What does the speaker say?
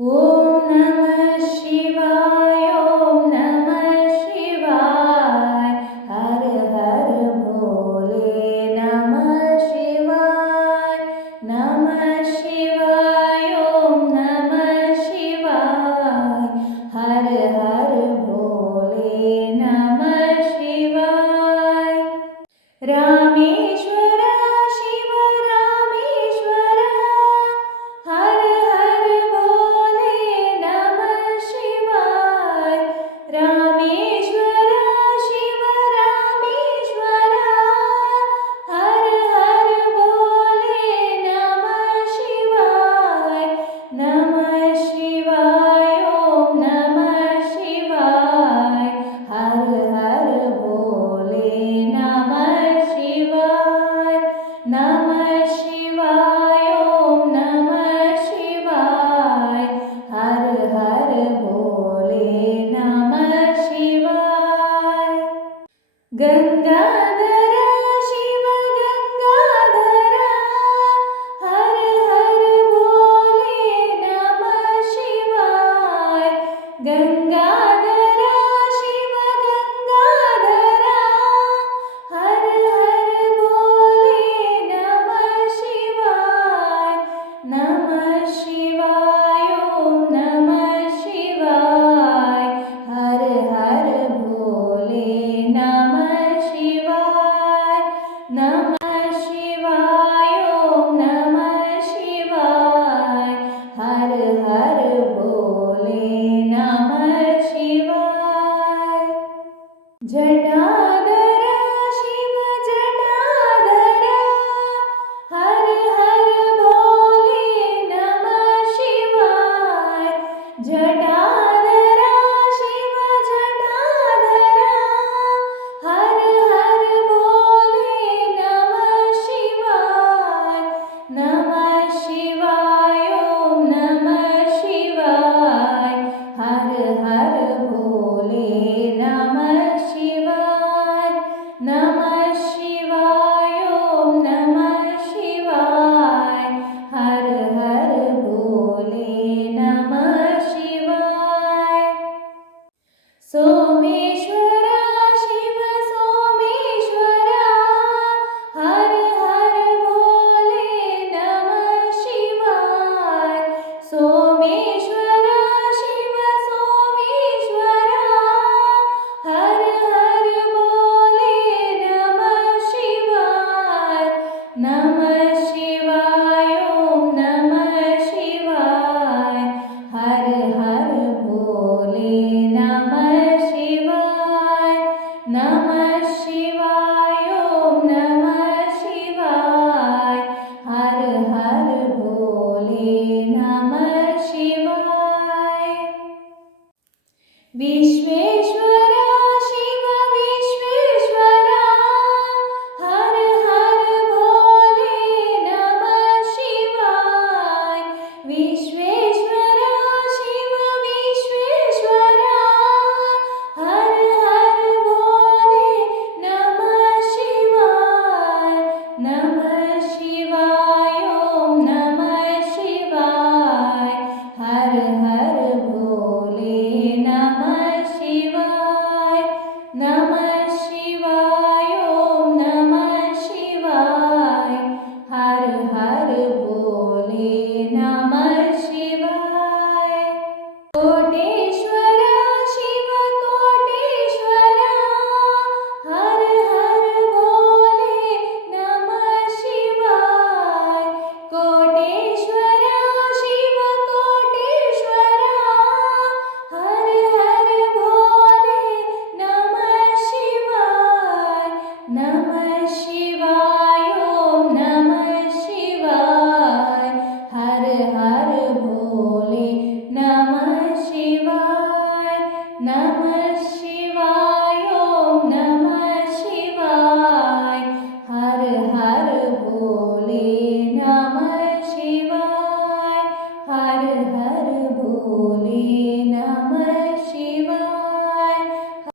ॐ नम शि ं नमः शिवाय। हर हर भोले नमः शिवाय। नम शिवाय ॐ नमः शिवाय। हर हर भोले नमः शिवाय। Rameshwar No Namaste. So विश्वेश्वर Namah